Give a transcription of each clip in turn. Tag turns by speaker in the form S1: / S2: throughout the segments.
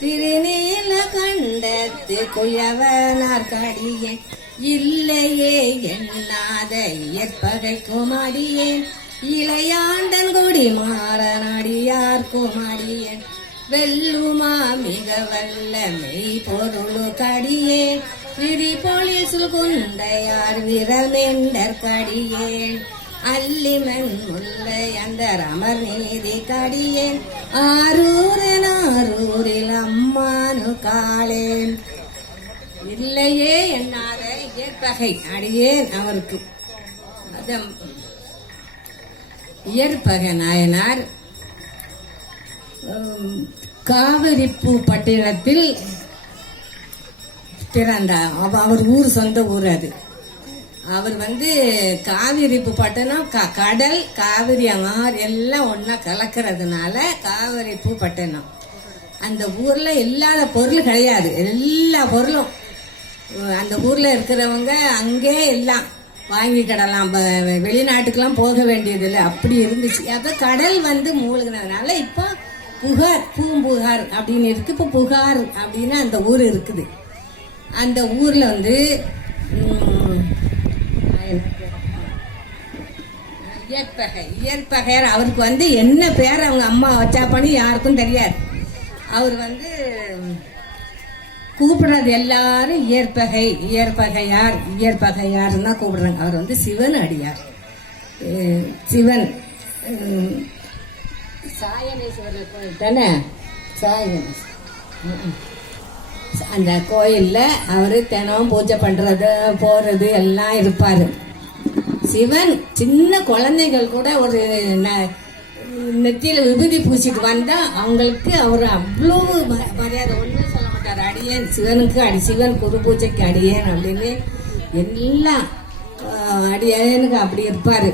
S1: திருநீல கண்டத்து குயவனார் கடியே இல்லையே எண்ணாத இயற்பகை அடியேன் இளையாண்டன் குடி மாறனடியார் அடியேன் வெல்லுமா மிக வல்ல மெய் பொருளு கடியேன் விரிபொழில் குண்டையார் விரமெண்டர் கடியேன் அல்லிமன் முல்லை அந்த அமர் நீதி கடியேன் ஆரூரன் ஆரூரில் அம்மானு காளேன் இல்லையே என்னாத இயற்பகை அடியேன் அவருக்கு. அதம் இயற்பகை நாயனார் காவிரிப்பு காவிரிப்பூ பட்டினத்தில் பிறந்தார். அவ- அவர் ஊர் சொந்த ஊர் அது. அவர் வந்து காவிரிப்பு பட்டணம் க- கடல் காவிரி ஆறு எல்லாம் ஒன்றா கலக்கிறதுனால காவிரிப்பு பட்டணம். அந்த ஊர்ல இல்லாத பொருள் கிடையாது. எல்லா பொருளும். அந்த ஊர்ல இருக்கிறவங்க அங்கே எல்லாம் வாங்கிக்கிடலாம் வெளிநாட்டுக்கெல்லாம் போக வேண்டியதில்லை. அப்படி இருந்துச்சு. அப்போ கடல் வந்து மூழ்கினதுனால இப்போ புகார் பூம்புகார் அப்படின்னு இருக்கு. இப்போ புகார் அப்படின்னு அந்த ஊர் இருக்குது. அந்த ஊரில் வந்து இயற்பகை. இயற்பகையர் அவருக்கு வந்து என்ன பேர் அவங்க அம்மா வச்சாப்பான்னு யாருக்கும் தெரியாது. அவர் வந்து கூப்பிடுறது எல்லாரும் இயற்பகை இயற்பகையார் இயற்பகையார்னு தான் கூப்பிடுறாங்க. அவர் வந்து சிவன் அடியார். சிவன். சாயனேஸ்வரர் கோயில் தானே? சாயனேஸ்வரர். அந்த கோயில்ல அவரு தினம் பூஜை பண்றது போறது எல்லாம் இருப்பாரு. சிவன் சின்ன குழந்தைகள் கூட ஒரு நெத்தியில விபூதி பூசிட்டு வந்தா அவங்களுக்கு அவர் அவ்வளோ மரியாதை. ஒன்றும் சொல்ல மாட்டார். அடியேன் சிவனுக்கு அடி சிவன் குரு பூஜைக்கு அடியேன் அப்படின்னு எல்லாம் அடியேனுக்கு அப்படி இருப்பார்.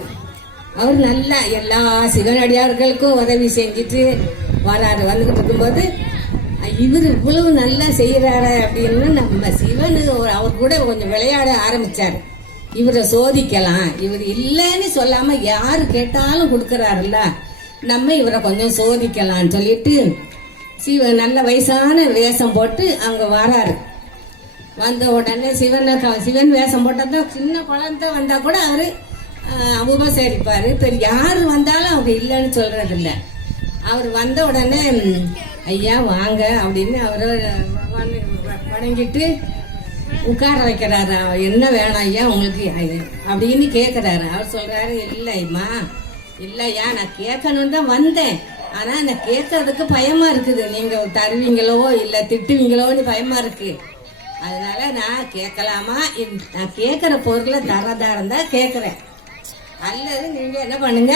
S1: அவர் நல்லா எல்லா சிவனடியார்களுக்கும் உதவி செஞ்சுட்டு வராரு. வந்துகிட்டு இருக்கும்போது இவர் இவ்வளவு நல்லா செய்கிறாரு அப்படின்னு நம்ம சிவன் அவர் கூட கொஞ்சம் விளையாட ஆரம்பித்தார் இவரை சோதிக்கலாம். இவர் இல்லைன்னு சொல்லாமல் யார் கேட்டாலும் கொடுக்குறாருல்ல. நம்ம இவரை கொஞ்சம் சோதிக்கலாம்னு சொல்லிட்டு சிவன் நல்ல வயசான வேஷம் போட்டு அங்கே வராரு. வந்த உடனே சிவனை சிவன் வேஷம் போட்டதான் சின்ன குழந்தை வந்தால் கூட அவர் உபசரிப்பார். உபசரிப்பாரு பெரிய வந்தாலும் அவங்க இல்லைன்னு சொல்கிறதில்ல அவர் வந்த உடனே ஐயா வாங்க அப்படின்னு அவரை வணங்கிட்டு உட்கார வைக்கிறாரு. அவர் என்ன வேணாம் ஐயா உங்களுக்கு அப்படின்னு கேட்குறாரு அவர் சொல்கிறாரு இல்லைம்மா இல்லையா நான் கேட்கணும் தான் வந்தேன். ஆனா நான் கேட்கறதுக்கு பயமா இருக்குது. நீங்க தருவீங்களோ இல்ல திட்டுவீங்களோன்னு பயமா இருக்கு. அதனால நான் கேட்கலாமா? நான் கேட்குற பொருளை தரதாரம் தான் கேட்குறேன். அல்லது நீங்க என்ன பண்ணுங்க?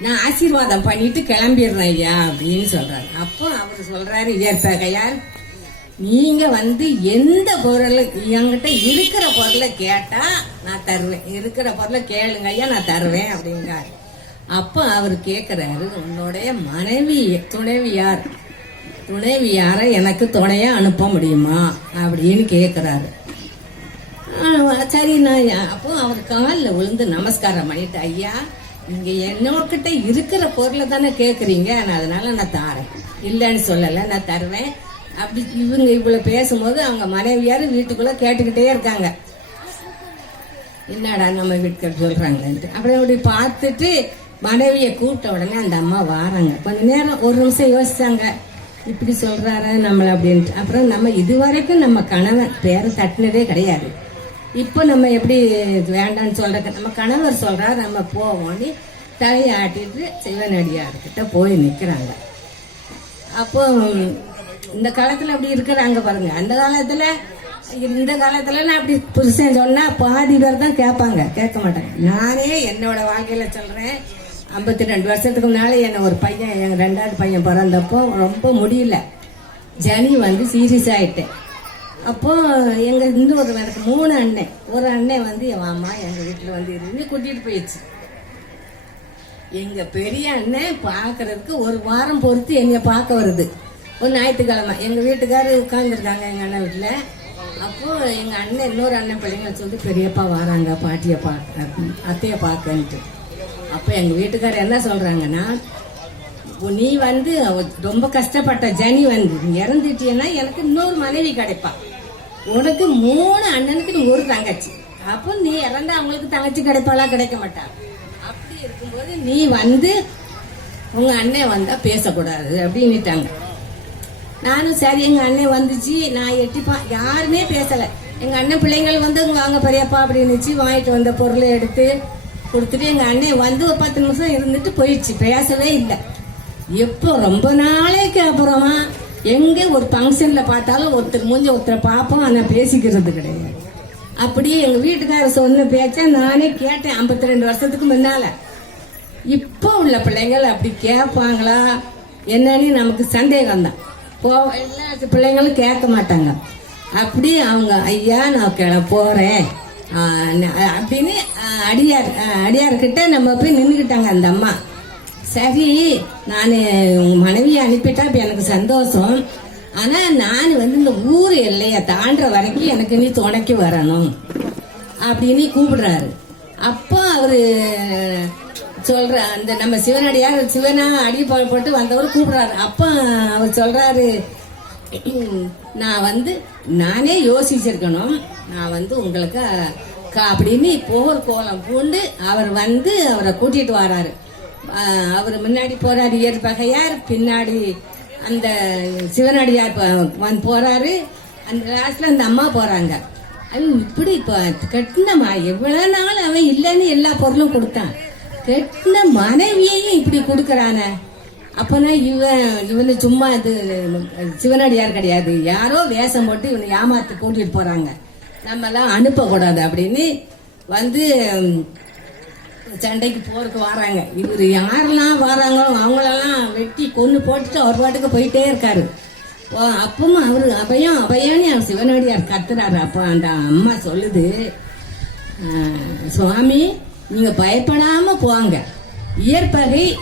S1: நான் ஆசீர்வாதம் பண்ணிட்டு கிளம்பிடுறேன் ஐயா அப்படின்னு சொல்றாரு. அப்போ அவர் சொல்றாரு இயற்பகையார் நீங்க வந்து எந்த பொருள் என்கிட்ட இருக்கிற பொருளை கேட்டா நான் தருவேன். இருக்கிற பொருளை கேளுங்க ஐயா நான் தருவேன் அப்படிங்கிறாரு. அப்போ அவர் கேட்குறாரு உன்னுடைய மனைவி துணைவியார் துணைவியாரை எனக்கு துணையா அனுப்ப முடியுமா? அப்படின்னு கேட்குறாரு சரி நான் அப்போ அவர் காலில் விழுந்து நமஸ்காரம் பண்ணிட்டு ஐயா நீங்க என்னோட இருக்கிற பொருளை தானே கேக்குறீங்க நான் அதனால நான் தாரேன். இல்லைன்னு சொல்லல நான் தருவேன். அப்படி இவங்க இவ்வளவு பேசும்போது அவங்க மனைவியார் வீட்டுக்குள்ள கேட்டுக்கிட்டே இருக்காங்க. என்னடா நம்ம வீட்டுக்கு சொல்றாங்களேன்ட்டு. அப்படியே அப்படி பார்த்துட்டு மனைவியை கூப்பிட்ட உடனே அந்த அம்மா வாராங்க. கொஞ்ச நேரம் ஒரு நிமிஷம் யோசிச்சாங்க. இப்படி சொல்றாரு நம்மள அப்படின்ட்டு. அப்புறம் நம்ம இதுவரைக்கும் நம்ம கணவன் பேரை தட்டினதே கிடையாது. இப்போ நம்ம எப்படி வேண்டாம்னு சொல்றது? நம்ம கணவர் சொல்றாரு நம்ம போவோம்னு தலையாட்டிட்டு சிவனடியார்கிட்ட போய் நிற்கிறாங்க அப்போ இந்த காலத்துல அப்படி இருக்கிறாங்க பாருங்க. அந்த காலத்துல இந்த காலத்துல நான் அப்படி புருஷன் சொன்னா பாதி பேர் தான் கேட்பாங்க. கேட்க மாட்டாங்க. நானே என்னோட வாழ்க்கையில சொல்றேன். ஐம்பத்தி ரெண்டு வருஷத்துக்கு முன்னால என்ன ஒரு பையன் என் ரெண்டாவது பையன் பிறந்தப்போ ரொம்ப முடியல. ஜனி வந்து சீரியஸ் ஆயிட்டேன். அப்போ எங்க ஒரு எனக்கு மூணு அண்ணன். ஒரு அண்ணன் வந்து என் அம்மா எங்க வீட்டுல வந்து இருந்து கூட்டிட்டு போயிடுச்சு. எங்க பெரிய அண்ணன் பாக்குறதுக்கு ஒரு வாரம் பொறுத்து என்னைய பார்க்க வருது. ஒரு ஞாயிற்றுக்கிழமை. எங்கள் வீட்டுக்காரர் உட்காந்துருக்காங்க எங்கள் அண்ணன் வீட்டில் அப்போது எங்கள் அண்ணன் இன்னொரு அண்ணன் பிள்ளைங்க சொல்லி பெரியப்பா வராங்க பாட்டியை பார்க்க அத்தையை பார்க்கன்ட்டு. அப்போ எங்கள் வீட்டுக்காரர் என்ன சொல்கிறாங்கன்னா நீ வந்து அவ- ரொம்ப கஷ்டப்பட்ட ஜனி வந்து இறந்துட்டீன்னா எனக்கு இன்னொரு மனைவி கிடைப்பா. உனக்கு மூணு அண்ணனுக்கு நீ ஒரு தங்கச்சி. அப்போ நீ இறந்தா அவங்களுக்கு தங்கச்சி கிடைப்பாளா? கிடைக்க மாட்டா. அப்படி இருக்கும்போது நீ வந்து உங்க அண்ணன் வந்தா பேசக்கூடாது அப்படின்னுட்டாங்க. நானும் சரி எங்க அண்ணன் வந்துச்சு. நான் எட்டிப்பா யாருமே பேசல. எங்க அண்ணன் பிள்ளைங்கள் வந்து வாங்க பெரியப்பா அப்படின்னுச்சு. வாங்கிட்டு வந்த பொருளை எடுத்து கொடுத்துட்டு எங்க அண்ணன் வந்து ஒரு பத்து நிமிஷம் இருந்துட்டு போயிடுச்சு. பேசவே இல்லை. எப்போ ரொம்ப நாளைக்கு அப்புறமா எங்க ஒரு ஃபங்க்ஷன்ல பார்த்தாலும் ஒருத்தர் மூஞ்சி ஒருத்தரை பார்ப்போம். ஆனால் பேசிக்கிறது கிடையாது. அப்படியே எங்க வீட்டுக்காரர் சொன்ன பேச்ச நானே கேட்டேன் 52 ரெண்டு வருஷத்துக்கு முன்னால. இப்போ உள்ள பிள்ளைங்கள் அப்படி கேட்பாங்களா என்னன்னு நமக்கு சந்தேகம் தான் போ எல்லா பிள்ளைங்களும் கேட்க மாட்டாங்க. அப்படி அவங்க ஐயா நான் கிள போகிறேன் அப்படின்னு அடியார் அடியார்கிட்ட நம்ம போய் நின்றுக்கிட்டாங்க அந்த அம்மா. சரி நான் உங்கள் மனைவியை அனுப்பிட்டா இப்போ எனக்கு சந்தோஷம். ஆனால் நான் வந்து இந்த ஊர் எல்லையை தாண்டுற வரைக்கும் எனக்கு நீ துணைக்கு வரணும் அப்படின்னு கூப்பிடுறாரு. அப்போ அவர் சொல்ற அந்த நம்ம சிவனடியார் சிவனா அடி போட்டு வந்தவர் கூப்பிடுறாரு. அப்போ அவர் சொல்றாரு நான் வந்து நானே யோசிச்சிருக்கணும். நான் வந்து உங்களுக்கு அப்படின்னு போர் கோலம் பூண்டு அவர் வந்து அவரை கூட்டிட்டு வராரு. அவர் முன்னாடி போறாரு இயற்பகையார் பின்னாடி அந்த சிவனடியார் வந்து போறாரு. அந்த லாஸ்ட்ல அந்த அம்மா போறாங்க. அவன் இப்படி இப்போ கட்டினமா? எவ்வளோ நாள் அவன் இல்லைன்னு எல்லா பொருளும் கொடுத்தான். கெட்ட மனைவியையும் இப்படி கொடுக்கறான. அப்பனா இவன் இவனு சும்மா இது சிவனடியார் கிடையாது. யாரோ வேஷம் போட்டு இவனை ஏமாத்து கூட்டிட்டு போறாங்க. நம்மெல்லாம் அனுப்பக்கூடாது அப்படின்னு வந்து சண்டைக்கு போருக்கு வராங்க. இவர் யாரெல்லாம் வராங்களோ அவங்களெல்லாம் வெட்டி கொன்று போட்டுட்டு அவர் பாட்டுக்கு போயிட்டே இருக்காரு. ஓ, அப்பவும் அவரு அபயம் அபயம்னு அவர் சிவனடியார் கத்துறாரு. அப்போ அந்த அம்மா சொல்லுது சுவாமி நீங்க பயப்படாம போங்க. இயற்பகை